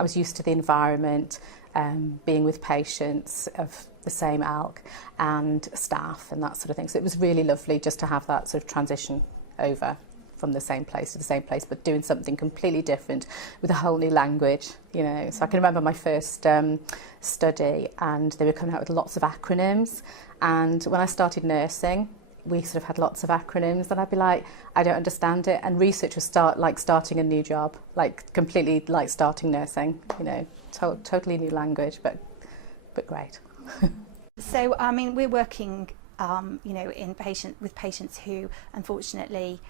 I was used to the environment, being with patients of the same ilk and staff and that sort of thing. So it was really lovely just to have that sort of transition over from the same place to the same place, but doing something completely different with a whole new language, you know. So I can remember my first study, and they were coming out with lots of acronyms. And when I started nursing, we sort of had lots of acronyms, and I'd be like, I don't understand it. And research was starting a new job, like completely like starting nursing, you know, totally new language, but great. So, I mean, we're working, you know, with patients who, unfortunately,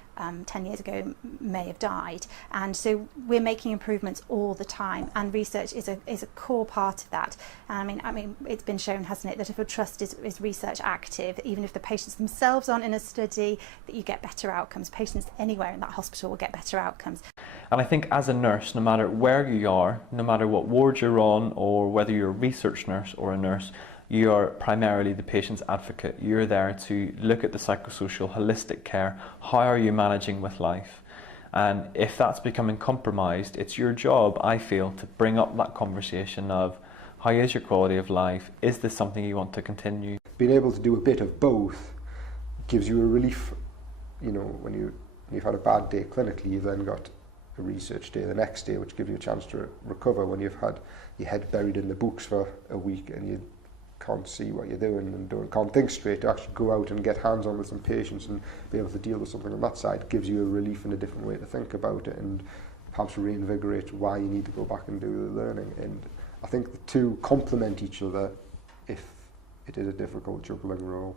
10 years ago may have died, and so we're making improvements all the time, and research is a core part of that. And I mean, it's been shown, hasn't it, that if a trust is research active, even if the patients themselves aren't in a study, that you get better outcomes. Patients anywhere in that hospital will get better outcomes. And I think as a nurse, no matter where you are, no matter what ward you're on, or whether you're a research nurse or a nurse, you are primarily the patient's advocate. You're there to look at the psychosocial, holistic care. How are you managing with life? And if that's becoming compromised, it's your job, I feel, to bring up that conversation of how is your quality of life? Is this something you want to continue? Being able to do a bit of both gives you a relief. You know, when you've had a bad day clinically, you've then got a research day the next day, which gives you a chance to recover. When you've had your head buried in the books for a week and you can't see what you're doing and can't think straight, to actually go out and get hands-on with some patients and be able to deal with something on that side gives you a relief and a different way to think about it, and perhaps reinvigorate why you need to go back and do the learning. And I think the two complement each other if it is a difficult juggling role.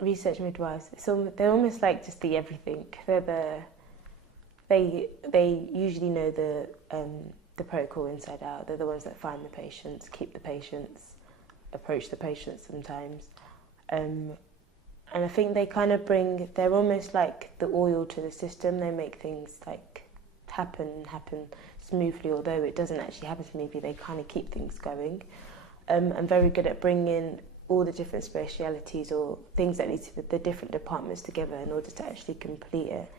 Research midwives, so they're almost like just the everything. They usually know the protocol inside out. They're the ones that find the patients, keep the patients, approach the patients sometimes, and I think they kind of they're almost like the oil to the system. They make things like happen smoothly, although it doesn't actually happen smoothly. They kind of keep things going, and very good at bringing all the different specialities or things that need to the different departments together in order to actually complete it.